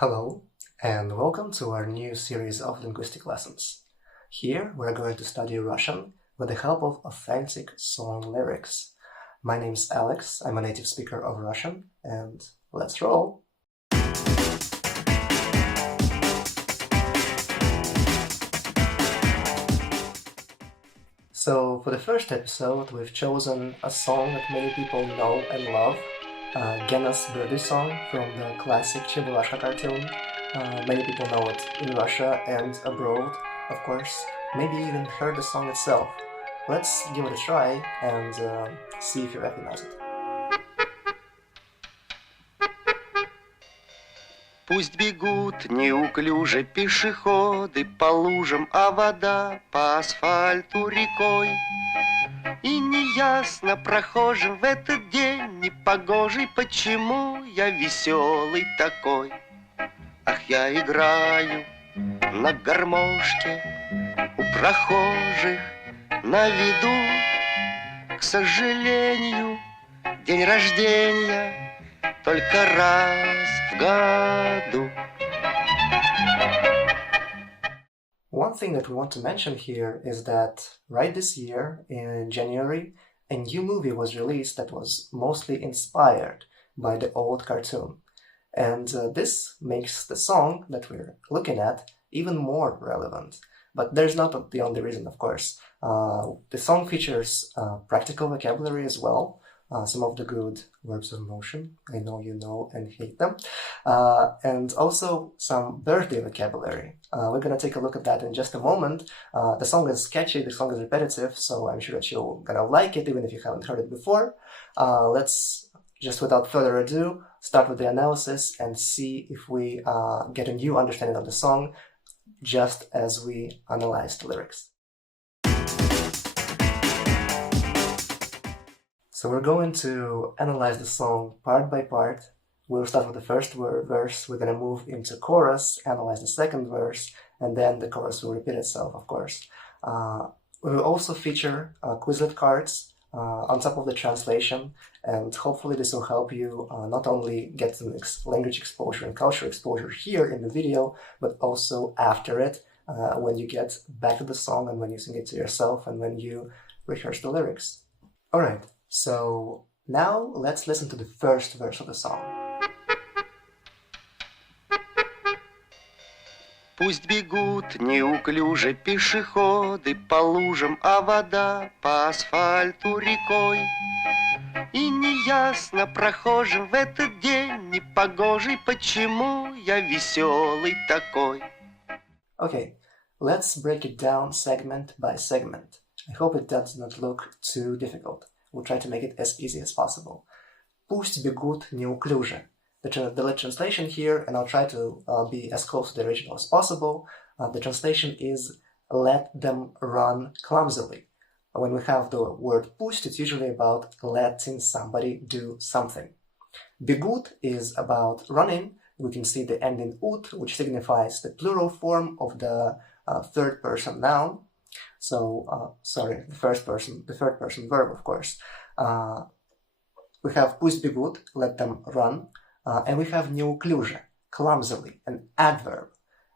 Hello, and welcome to our new series of linguistic lessons. Here we're going to study Russian with the help of authentic song lyrics. My name's Alex, I'm a native speaker of Russian, and let's roll! So for the first episode, we've chosen a song that many people know and love, Gena's birthday song from the classic Cheburashka cartoon. Many people know it in Russia and abroad, of course. Maybe even heard the song itself. Let's give it a try and see if you recognize it. Пусть бегут неуклюже пешеходы по лужам, а вода по асфальту рекой. И неясно прохожим в этот день непогожий, почему я веселый такой. Ах, я играю на гармошке у прохожих на виду. К сожалению, день рождения только раз в году. One thing that we want to mention here is that right this year, in January, a new movie was released that was mostly inspired by the old cartoon. And this makes the song that we're looking at even more relevant. But there's not the only reason, of course. The song features practical vocabulary as well. Some of the good verbs of motion, I know you know and hate them, and also some birthday vocabulary. We're gonna take a look at that in just a moment. The song is catchy, the song is repetitive, so I'm sure that you're gonna like it even if you haven't heard it before. Let's, just without further ado, start with the analysis and see if we get a new understanding of the song just as we analyze the lyrics. So we're going to analyze the song part by part. We'll start with the first verse, we're going to move into chorus, analyze the second verse, and then the chorus will repeat itself, of course. We will also feature Quizlet cards on top of the translation, and hopefully this will help you not only get some language exposure and culture exposure here in the video, but also after it, when you get back to the song and when you sing it to yourself and when you rehearse the lyrics. Alright. So now let's listen to the first verse of the song. Пусть бегут неуклюже пешеходы по лужам, а вода по асфальту рекой. И неясно прохожим в этот день непогожий, почему я веселый такой. Okay, let's break it down segment by segment. I hope it does not look too difficult. We'll try to make it as easy as possible. Пусть бегут неуклюже. The translation here, and I'll try to be as close to the original as possible. The translation is let them run clumsily. When we have the word пусть, it's usually about letting somebody do something. Бегут is about running. We can see the ending ut, which signifies the plural form of the third person noun. So, the third person verb, of course. We have пусть бегут, let them run, and we have неуклюже, clumsily, an adverb.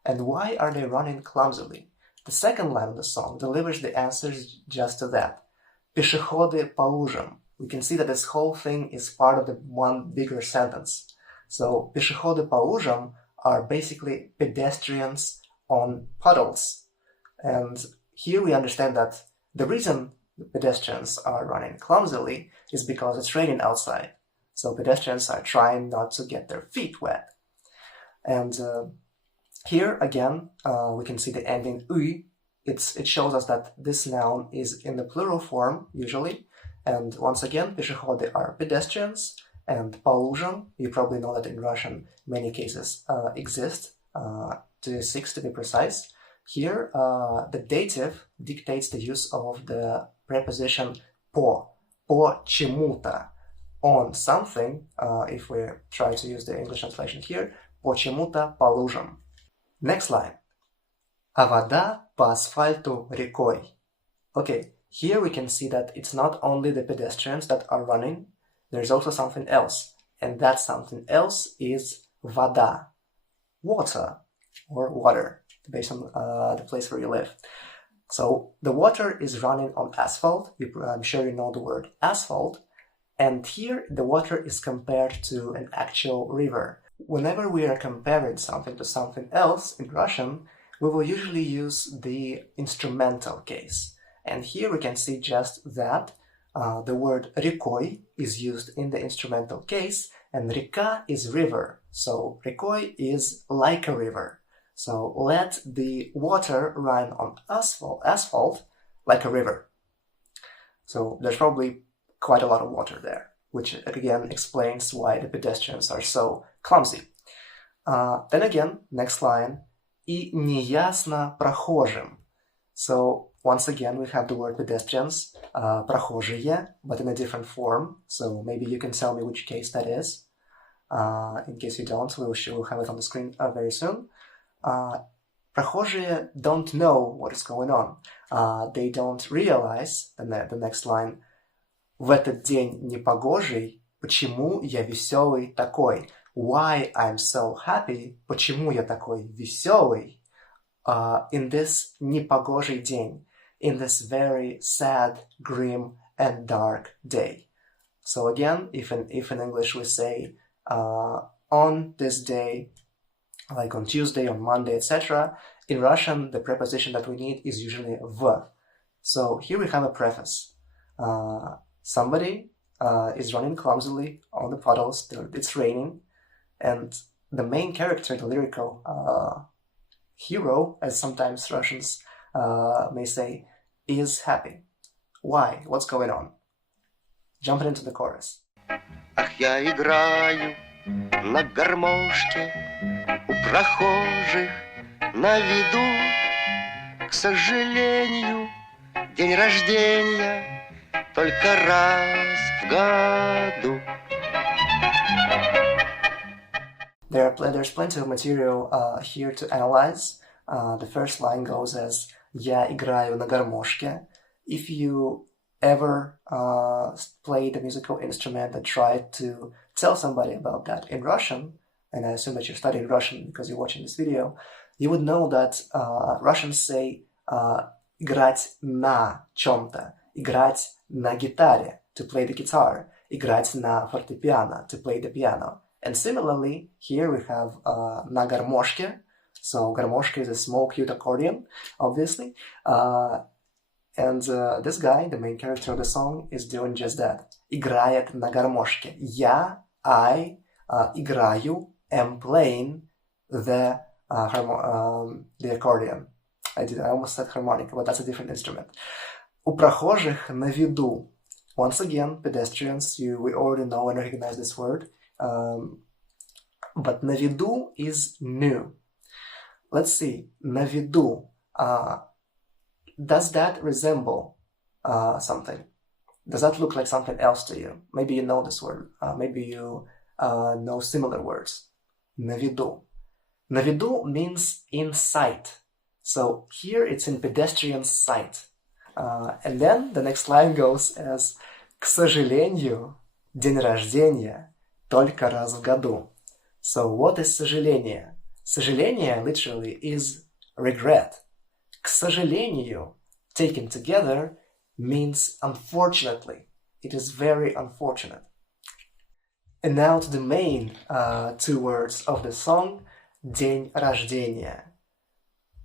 And why are they running clumsily? The second line of the song delivers the answers just to that. Пешеходы по лужам. We can see that this whole thing is part of the one bigger sentence. So, пешеходы по лужам are basically pedestrians on puddles. And here we understand that the reason the pedestrians are running clumsily is because it's raining outside. So pedestrians are trying not to get their feet wet. And here again, we can see the ending ui. It shows us that this noun is in the plural form, usually. And once again, пешеходы are pedestrians. And по лужам, you probably know that in Russian many cases exist, to 6 to be precise. Here, the dative dictates the use of the preposition по чему-то, on something, if we try to use the English translation here, почему-то по лужам. Next line. А вода по асфальту рекой. Okay, here we can see that it's not only the pedestrians that are running, there's also something else, and that something else is вода. water or water, based on the place where you live. So the water is running on asphalt. I'm sure you know the word asphalt. And here the water is compared to an actual river. Whenever we are comparing something to something else in Russian, we will usually use the instrumental case. And here we can see just that the word рекой is used in the instrumental case, and река is river. So рекой is like a river. So let the water run on asphalt like a river. So there's probably quite a lot of water there, which again explains why the pedestrians are so clumsy. Then again, next line, и неясно прохожим. So once again, we have the word pedestrians, прохожие, but in a different form. So maybe you can tell me which case that is. In case you don't, we'll have it on the screen very soon. Прохожие don't know what is going on. They don't realize, the next line, в этот день непогожий, почему я веселый такой? Why I'm so happy, почему я такой веселый? In this непогожий день, in this very sad, grim, and dark day. So again, if in English we say on this day, like on Tuesday, on Monday, etc., in Russian, the preposition that we need is usually v. So here we have a preface. Somebody is running clumsily on the puddles, it's raining, and the main character, the lyrical hero, as sometimes Russians may say, is happy. Why? What's going on? Jumping into the chorus. Ах, я играю на гармошке у прохожих на виду. К сожалению, день рождения только раз в году. There's plenty of material here to analyze. The first line goes as «Я играю на гармошке». If you ever played a musical instrument and tried to tell somebody about that in Russian, and I assume that you're studying Russian because you're watching this video, you would know that Russians say играть на чем-то, играть на гитаре, to play the guitar, играть на фортепиано, to play the piano. And similarly, here we have на гармошке. So гармошка is a small cute accordion, obviously. And this guy, the main character of the song, is doing just that. Играет на гармошке. I играю, am playing the accordion. I almost said harmonica, but that's a different instrument. У прохожих на виду. Once again, pedestrians, we already know and recognize this word. But на виду is new. Let's see. На виду. Does that resemble something? Does that look like something else to you? Maybe you know this word. Maybe you know similar words. На виду. На виду means in sight. So here it's in pedestrian sight. And then the next line goes as к сожалению, день рождения только раз в году. So what is сожаление? Сожаление literally is regret. К сожалению, taken together, means unfortunately. It is very unfortunate. And now to the main two words of the song, день рождения.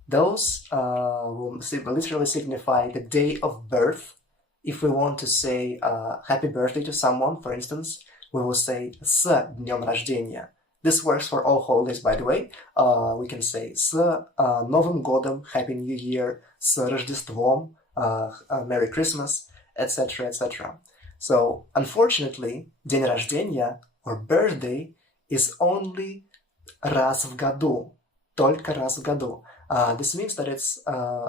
Those will literally signify the day of birth. If we want to say happy birthday to someone, for instance, we will say с днем рождения. This works for all holidays, by the way. We can say с Новым годом, Happy New Year, с Рождеством, Merry Christmas, etc., etc. So, unfortunately, день рождения, or birthday, is only раз в году, только раз в году. This means that it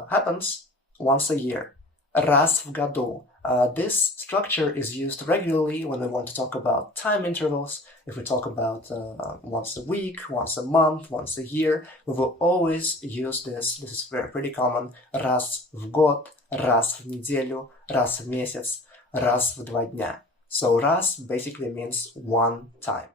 happens once a year, раз в году. This structure is used regularly when we want to talk about time intervals. If we talk about once a week, once a month, once a year, we will always use this. This is pretty common. Раз в год, раз в неделю, раз в месяц, раз в 2 дня. So раз basically means one time.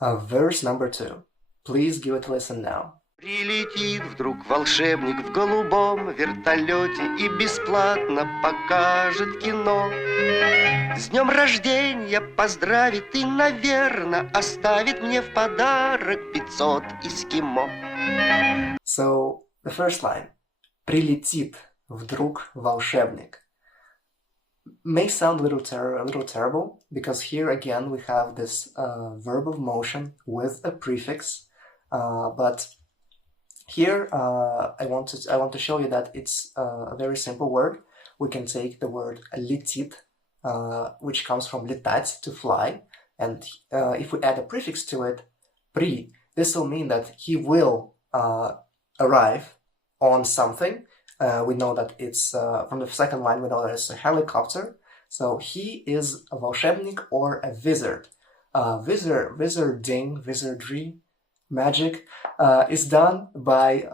Verse number 2. Please give it a listen now. Прилетит вдруг волшебник в голубом вертолете и бесплатно покажет кино. С днем рождения поздравит и, наверно, оставит мне в подарок 500 эскимо. So, the first line. Прилетит вдруг волшебник. May sound a little terrible, because here again we have this verb of motion with a prefix, but here I want to show you that it's a very simple word. We can take the word летит, which comes from летать, to fly, and if we add a prefix to it, при, this will mean that he will arrive on something. We know that it's, from the second line, we know that it's a helicopter. So he is a волшебник or a wizard. Wizardry, magic, is done by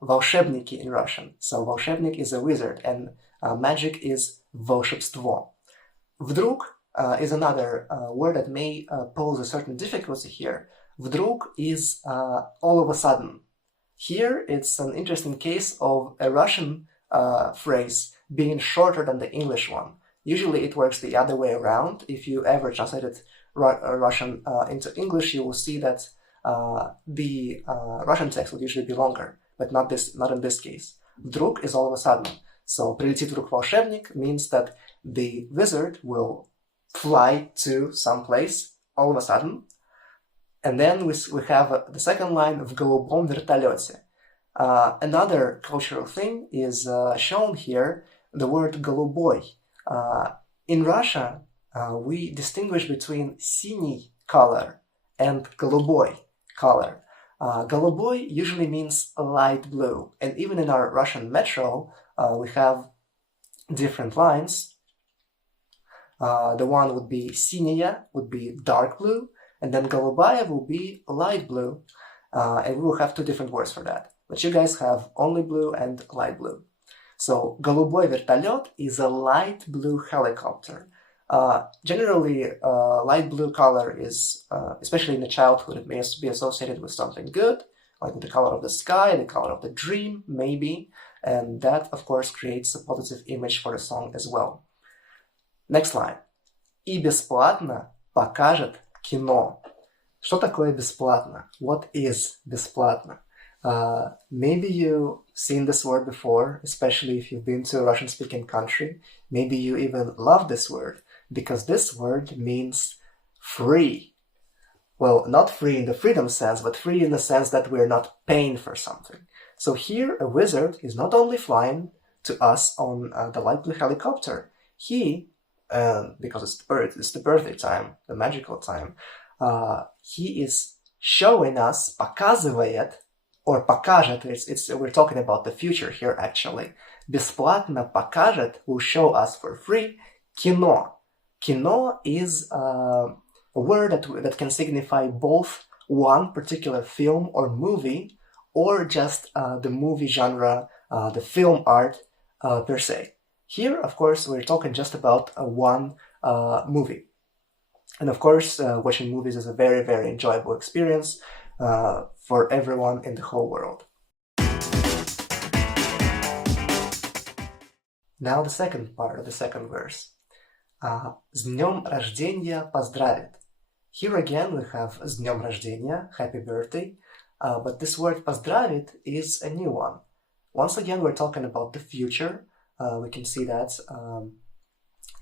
волшебники in Russian. So волшебник is a wizard, and magic is волшебство. Вдруг is another word that may pose a certain difficulty here. Вдруг is all of a sudden. Here, it's an interesting case of a Russian phrase being shorter than the English one. Usually it works the other way around. If you ever translated Russian into English, you will see that the Russian text would usually be longer, but not in this case. Вдруг is all of a sudden. So, прилетит вдруг волшебник means that the wizard will fly to some place all of a sudden. And then we have the second line, в голубом вертолете. Another cultural thing is shown here, the word голубой. In Russia, we distinguish between синий color and голубой color. Голубой usually means light blue, and even in our Russian metro, we have different lines. The one would be синяя, would be dark blue, and then голубая will be light blue, and we will have two different words for that. But you guys have only blue and light blue. So, голубой вертолет is a light blue helicopter. Generally, light blue color is, especially in the childhood, it may be associated with something good, like with the color of the sky, the color of the dream, maybe, and that, of course, creates a positive image for the song as well. Next line. И бесплатно покажет кино. Что такое бесплатно? What is бесплатно? Maybe you've seen this word before, especially if you've been to a Russian-speaking country. Maybe you even love this word, because this word means free. Well, not free in the freedom sense, but free in the sense that we're not paying for something. So here, a wizard is not only flying to us on the light blue helicopter, he, because it's the birthday time, the magical time, he is showing us, показывает, or покажет, we're talking about the future here actually. Бесплатно покажет will show us for free кино. Кино is a word that can signify both one particular film or movie, or just the movie genre, the film art per se. Here, of course, we're talking just about one movie. And of course, watching movies is a very, very enjoyable experience for everyone in the whole world. Now the second part of the second verse. С днем рождения поздравит. Here again we have с днем рождения, happy birthday, but this word поздравит is a new one. Once again, we're talking about the future. We can see that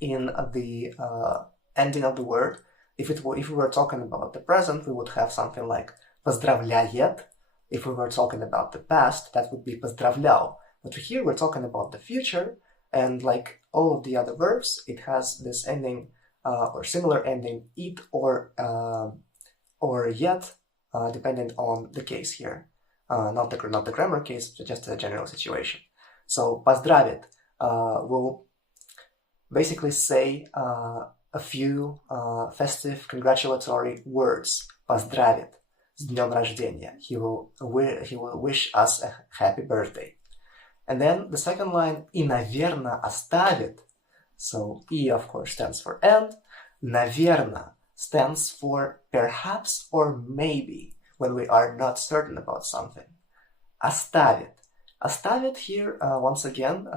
in the ending of the word. If we were talking about the present, we would have something like поздравляет. If we were talking about the past, that would be поздравлял. But here we're talking about the future, and like all of the other verbs, it has this ending or similar ending, it or yet, depending on the case here. Not the grammar case, but just a general situation. So поздравит will basically say a few festive congratulatory words. Поздравит. С днем рождения. He will wish us a happy birthday. And then the second line, и, наверно, оставит. So, и, of course, stands for and. Наверно stands for perhaps or maybe when we are not certain about something. Оставит. Оставит here, once again,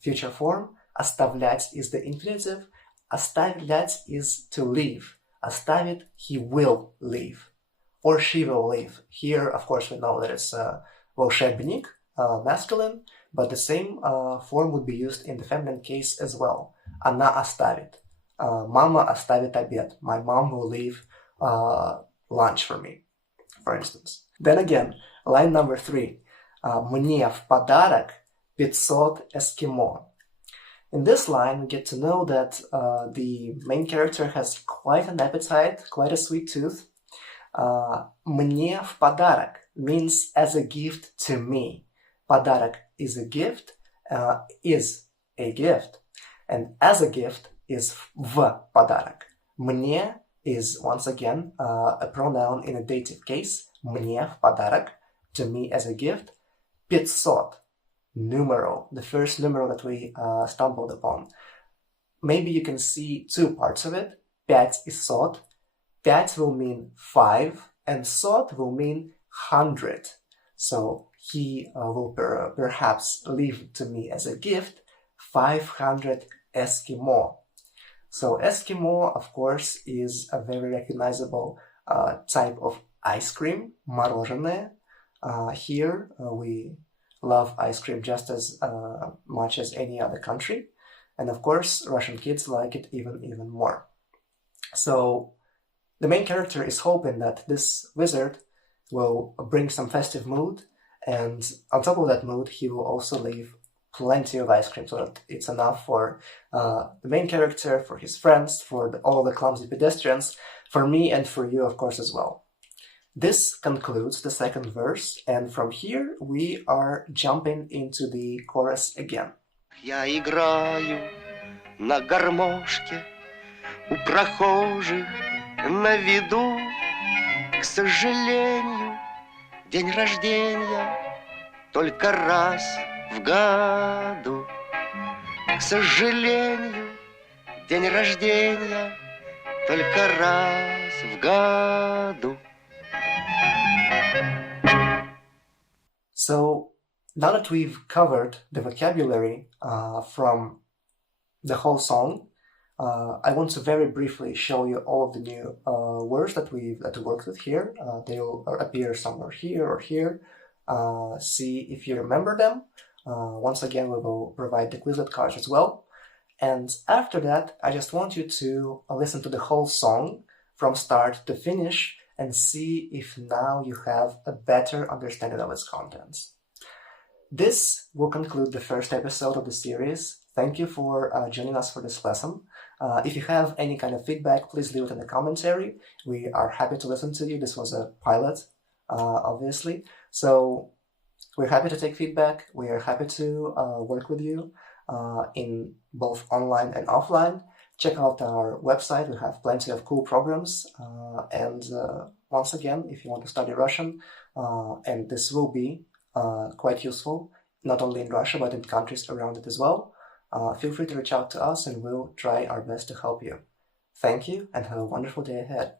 future form. Оставлять is the infinitive. Оставлять is to leave. Оставит, he will leave. Or she will leave. Here, of course, we know that it's волшебник, masculine, but the same form would be used in the feminine case as well. Она оставит. Мама оставит обед. My mom will leave lunch for me, for instance. Then again, line number 3. Мне в подарок 500 эскимо. In this line, we get to know that the main character has quite an appetite, quite a sweet tooth. Мне в подарок means as a gift to me. Подарок is a gift, and as a gift is в подарок. Мне is, once again, a pronoun in a dative case. Мне в подарок, to me as a gift. 500, numeral, the first numeral that we stumbled upon. Maybe you can see two parts of it. 5 is сот. 5 will mean 5, and сот will mean 100. So he will perhaps leave to me as a gift 500 Eskimo. So Eskimo, of course, is a very recognizable type of ice cream, мороженое. Here we love ice cream just as much as any other country. And of course, Russian kids like it even more. So the main character is hoping that this wizard will bring some festive mood, and on top of that mood, he will also leave plenty of ice cream so that it's enough for the main character, for his friends, for all the clumsy pedestrians, for me and for you, of course, as well. This concludes the second verse, and from here we are jumping into the chorus again. Я играю на гармошке у прохожих на виду. К сожалению, день рождения только раз в году. К сожалению, день рождения только раз в году. So now that we've covered the vocabulary from the whole song, I want to very briefly show you all of the new words that we worked with here. They'll appear somewhere here or here. See if you remember them. Once again, we will provide the Quizlet cards as well. And after that, I just want you to listen to the whole song from start to finish and see if now you have a better understanding of its contents. This will conclude the first episode of the series. Thank you for joining us for this lesson. If you have any kind of feedback, please leave it in the commentary. We are happy to listen to you. This was a pilot, obviously. So we're happy to take feedback. We are happy to work with you in both online and offline. Check out our website. We have plenty of cool programs. And once again, if you want to study Russian, and this will be quite useful, not only in Russia, but in countries around it as well, feel free to reach out to us and we'll try our best to help you. Thank you and have a wonderful day ahead.